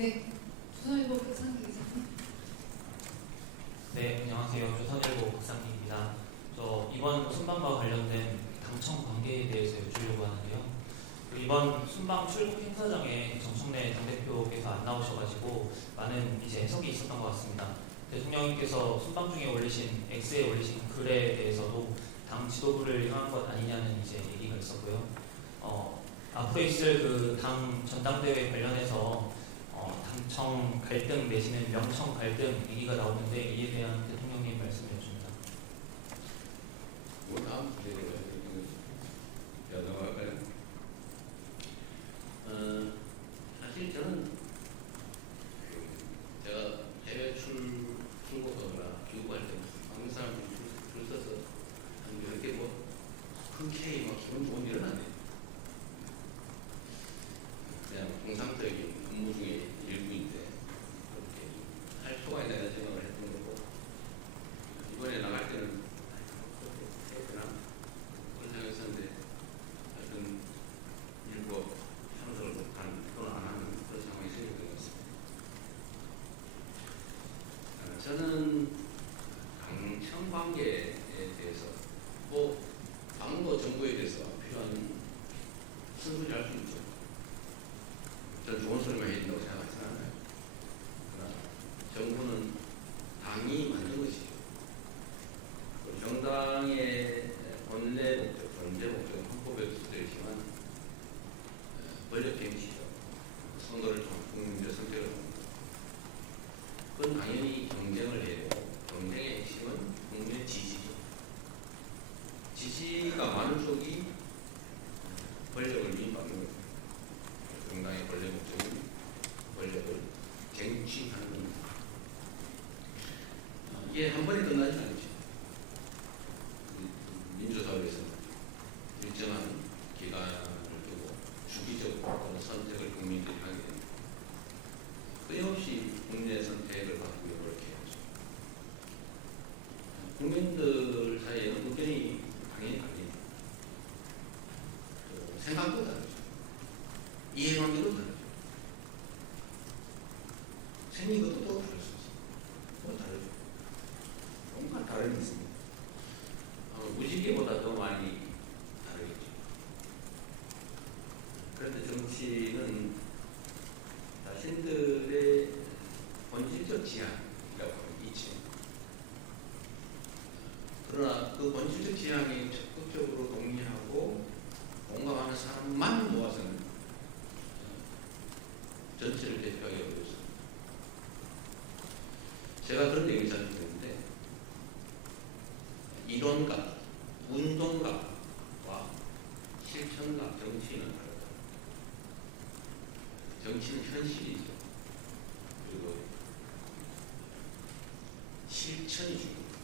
네, 조선일보 박상기 기자님. 네, 안녕하세요. 조선일보 박상기입니다. 저 이번 순방과 관련된 당청 관계에 대해서 여쭈려고 하는데요. 이번 순방 출국 행사장에 정청래 당대표께서 안 나오셔가지고 많은 이제 해석이 있었던 것 같습니다. 대통령님께서 순방 중에 올리신 X에 올리신 글에 대해서도 당 지도부를 향한 것 아니냐는 이제 얘기가 있었고요. 앞으로 있을 그 당 전당대회 관련해서 당청 갈등 내지는 명청 갈등 얘기가 나오는데 이에 대한 대통령님 말씀을 여쭙니다. 뭐 다음 주제로 넘어갈까요? 사실 저는 제가 해외 출국하거나 귀국할 때 한국 사람들이 줄 서서 이렇게 뭐 흔쾌히 막 기분 좋은 일은 안 해요. 그냥 통상적인 업무 중에 일부인데 그렇게 할 수가 있다는 생각을 했던 거고, 이번에 나갈 때는 그렇구나 그런 생각이 있었는데 하여튼 일부 참석을 못한 또는 안 하는 그런 상황이 생기게 되었습니다. 저는 당청 관계에 대해서 뭐 당과 정부에 대해서 필요한 쓴소리 할 수 있죠. 저는 좋은 소리만 해야 된다고 생각하지 않아요. 그러나 정부는 당이 만든 것이죠. 정당의 본래 목적, 존재 목적은 헌법에도 쓰여 있지만 권력 개입이죠. 선거를 통해 국민들의 선택을 합니다. 그건 당연히 경쟁을 해야 되고, 경쟁의 핵심은 국민의 지지죠. 지지가 많은 쪽이 권력을 위임받는 거죠. 정당의 본래 목적은 권력을 쟁취하는 겁니다. 이게 한 번에 끝나지 않죠. 민주사회에서는 일정한 기간을 두고 주기적으로 선택을 국민들이 하게 됩니다. 끊임없이 국민의 선택을 받고 이렇게 해야죠. 국민들 사이에는 의견이 당연히 갈립니다. 생각도 다르죠. 이해관계도 다르죠. 생긴 것도 또 다를 수 있어요. 또 다르죠. 뭔가 다름이 있습니다. 무지개보다 더 많이 다르겠죠. 그런데 정치는 자신들의 본질적 지향이라고 있죠. 그러나 그 본질적 지향에 적극적으로 동의하고 공감하는 사람만 모아서는 전체를 대표하기 어렵습니다. 제가 그런 얘기를 자주 듣는데, 이론가, 운동가와 실천가, 정치는 다르다. 정치는 현실이죠. 그리고 실천이 중요합니다.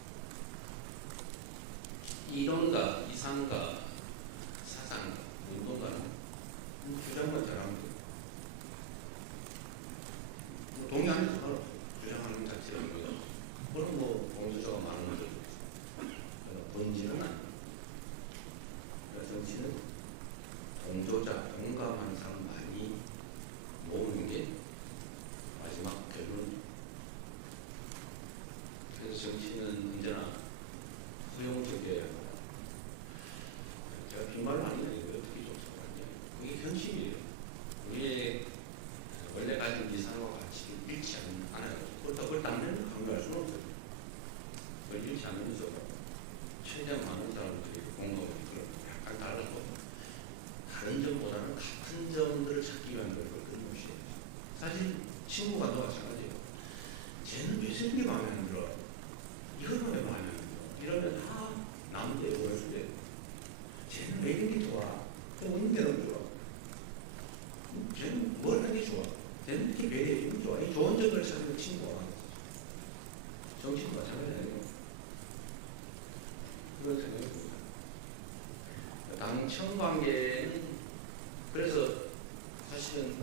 이론가, 이상가, 사상가, 운동가는 주장만 잘하면 돼요. 동의하는 상관없어요. 주장하는 것 자체는 뭐죠? 그럼 뭐 공주자가 많은 거죠. 본질은 아닙니다. 정치는 동조자, 공감하는 사람 많이 모으는 게 마지막 결론입니다. 그래서 정치는 언제나 수용적이어야 합니다. 제가 빈말로 하는 게 아니고 어떻게 좀 சொல்았냐. 그게 현실이에요. 우리의 원래 가진 이상과 같이 일치 않아요. 그걸 당연히 강조할 수는 없어요. 그걸 일치 않으면서 최대한 많은 사람들이 공감을 이끌어요. 약간 달라도 다른 점보다는 같은 점들을 찾기 위한 노력을 끊임없이 해요. 사실 친구가도 마찬가지예요. 쟤는 왜 생긴 게 마음에 안 들어? 이거는 왜 마음에 안 들어? 이러면 다 남대로 보여주대요. 쟤는 왜 이런 게 좋아? 또 어느 데는 좋아? 쟤는 뭘 하는 게 좋아? 쟤는 이렇게 매력이 좋아? 이 좋은 점을 찾는 친구가 정치도 마찬가지예요. 그런 생각이 듭니다. 당청 관계는 그래서 사실은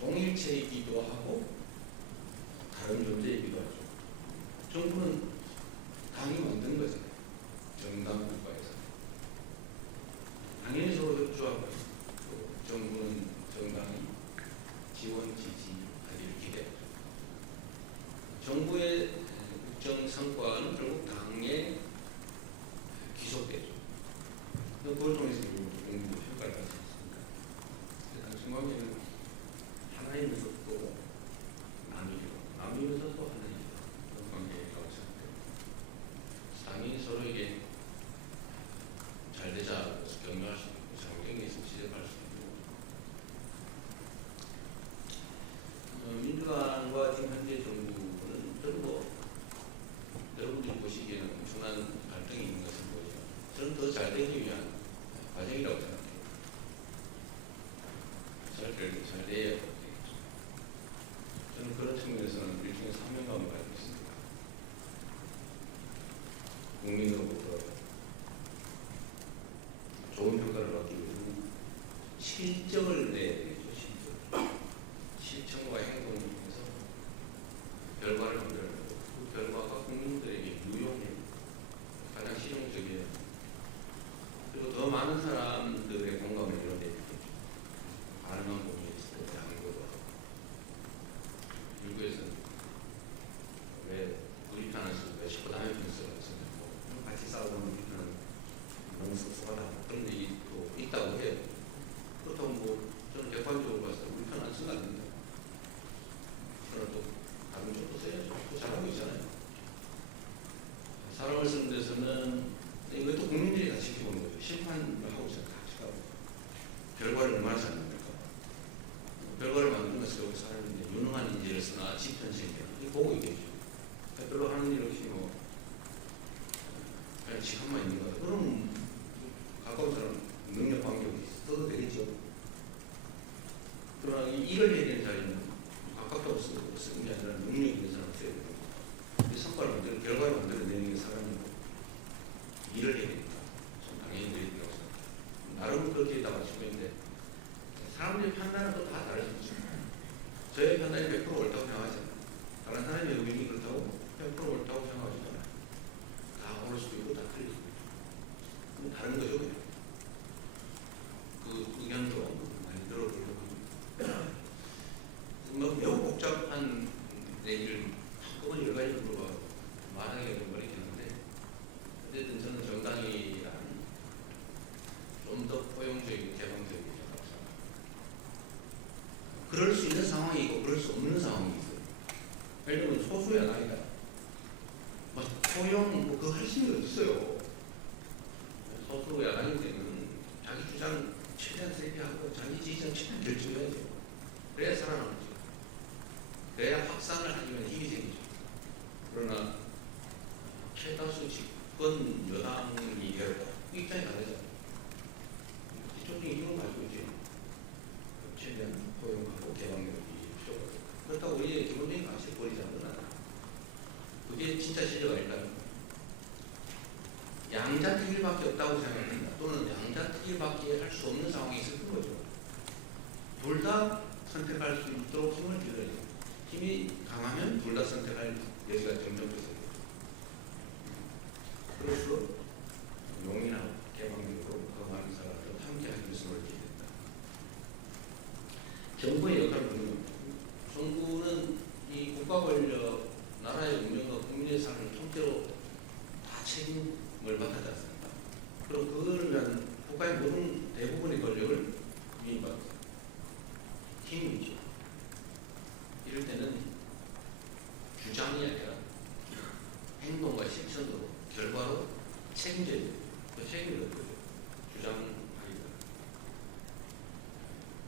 동일체이기도 하고 다른 존재이기도 하죠. 정부는 당이 만든 거잖아요. 정당 국가에서. 당연히 서로 협조하고 정부는 정당이 지원, 지지하기를 기대합니다. 정부의 국정 성과는 결국 당에 귀속되죠. 그걸 통해서 국민도 평가를 받지 않습니다. 당신관계는 하나이면서 또 남이고 남이면서 또 하나이고 그런 관계라고 생각합니다. 당이 서로에게 잘 되자 격려할 수 있고 잘못된 게 있으면 지적할 수 있고 민주당과 지금 현재 정부는 전부 여러분들이 보시기에는 엄청난 갈등이 있는 것을 보이죠. 저는 더 잘 되기 위한 과정이라고 생각해요. 잘 돼야 되겠죠. 저는 그런 측면에서는 일종의 사명감을 가지고 있습니다. 국민으로부터 좋은 평가를 받기 위해서는 실적을 내야 되겠죠. 실천과 행동을 통해서 결과를 만들어내고 그 결과가 국민들에게 유용해요. 가장 실용적이에요. 그리고 더 많은 사람들의 공감을 이뤄내야 되겠죠. 가능한 공이 있을 때 양보도 하고 미국에서는 왜 우리 편을 쓰고 왜 식구 남의 편을 쓰고 같이 싸우면 우리 편은 너무 섭섭하다 그런 얘기도 있다고 해요. 그렇다고 뭐 저는 객관적으로 봤을 때 우리 편 안 쓰면 안 된다. 저는 또 다른 쪽도 써야죠. 또 잘하고 있잖아요. 사람을 쓰는 데서는 이것도 국민들이 다 지켜보는 거죠. 심판을 하고 있어요. 같이 가고 결과를 얼마나 잘 만들까. 결과를 만드는 것을 여기 사람인데 유능한 인재를 쓰나 지편생이야. 이거 보고 있겠죠. 별로 하는 일 없이 뭐 그냥 직함만 있는 거다. 그럼 가까운 사람 능력 관계 없이 써도 되겠죠. 그러나 일을 해야 되는 자리는 가깝다고 쓰는 게 아니라 능력이 있는 사람을 써야 되고 이 성과를 만들고 결과를 만들어내는 게 사람이고 일을 해야 되니까 좀 당연히 내야 된다고 생각합니다. 나름 그렇게 다 맞추고 있는데 사람들의 판단은 또 다 다를 수 있습니다. 저의 판단이 100% 옳다고 생각하잖아요. 다른 사람의 의견이 그렇다고 100% 옳다고 생각하지도 않아요. 다 옳을 수도 있고 다 틀릴 수도 있고 다른 거죠. 그냥. 그 의견도 많이 들어보려고 합니다. 매우 복잡한 얘기를 한꺼번에 여러 가지 물어봐 말하기가 좀 어렵겠는데 어쨌든 저는 정당이란 좀 더 포용적이고 개방적이고 그럴 수 있는 상황이 있고 그럴 수 없는 상황이 있어요. 예를 들면 소수의 야당이다. 뭐 포용 뭐 그거 할 수 있는 게 없어요. 소수 야당이 되면 자기 주장 최대한 세게 하고 자기 지지자 최대한 결정해야죠. 그래야 살아남죠. 그래야 확산을 하기면 힘이 생기죠. 그러나 최다수 집권 여당이 되고 그 입장이 다르잖아요. 기초적인 힘을 가지고 있지. 최대한 포용하고 개방력이 필요하고 그렇다고 우리의 기본적인 가치를 버리자는 건 아니에요. 그게 진짜 실력 아닐까요? 양자택일밖에 없다고 생각합니다. 또는 양자택일밖에 할 수 없는 상황이 있을 거죠. 둘 다 선택할 수 있도록 힘을 길러야 돼요. 힘이 강하면 둘 다 선택할 여지가 점점 더 생겨요. 그럴수록 용인하고 개방적으로 그 많은 사람들과 함께하기 위해서 노력해야 된다. 정부의 역할은 뭐냐면 정부는 이 국가 권력, 나라의 운영과 국민의 삶을 통째로 다 책임을 맡아지 않습니다. 그럼 그거를 위한 국가의 모든 대부분의 권력을 위임받습니다. 힘이죠. 이럴 때는 주장이 아니라 행동과 실천으로 결과로 책임져야 돼요. 그 책임을 얻어야 돼요. 주장하기보다.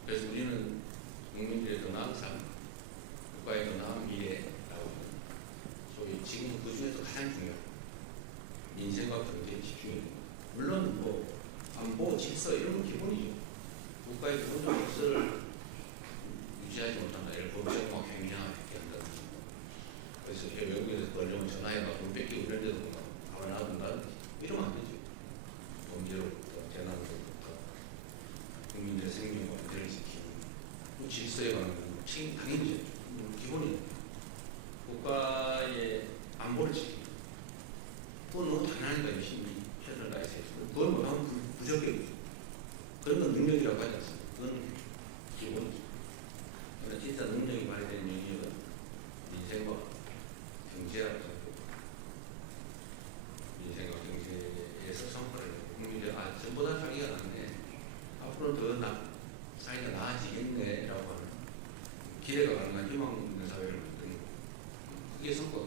그래서 우리는 국민들의 더 나은 삶, 국가의 더 나은 미래라고 하는 소위 지금 그 중에서 가장 중요한 민생과 경제에 집중해야 됩니다. 물론 뭐 안보, 질서 이런 건 기본이죠. 국가의 기본적인 질서를 유지하지 못한다. 예를 들어 법정막 횡령하게 한다든지 그래서 외국에서 걸려면 전화해가 돈 뺏기고 이런 데도 가만 놔둔다든지 이러면 안 되죠. 범죄로부터 재난으로부터 국민들의 생명과 안전을 지키는 그 질서에 관한 책임 당연히죠. 기본이에요. 국가의 안보를 지키는 그건 너무 당연하니까 열심히 최선을 다해서 해주고 그걸 못하면 부적격이죠. 그런 건 능력이라고 하지 않습니다. 그건 기본이죠. 그러나 진짜 능력이 발휘되는 영역은 민생과 기대가 가능한 희망 있는 사회를 만드는 거. 그게 성과가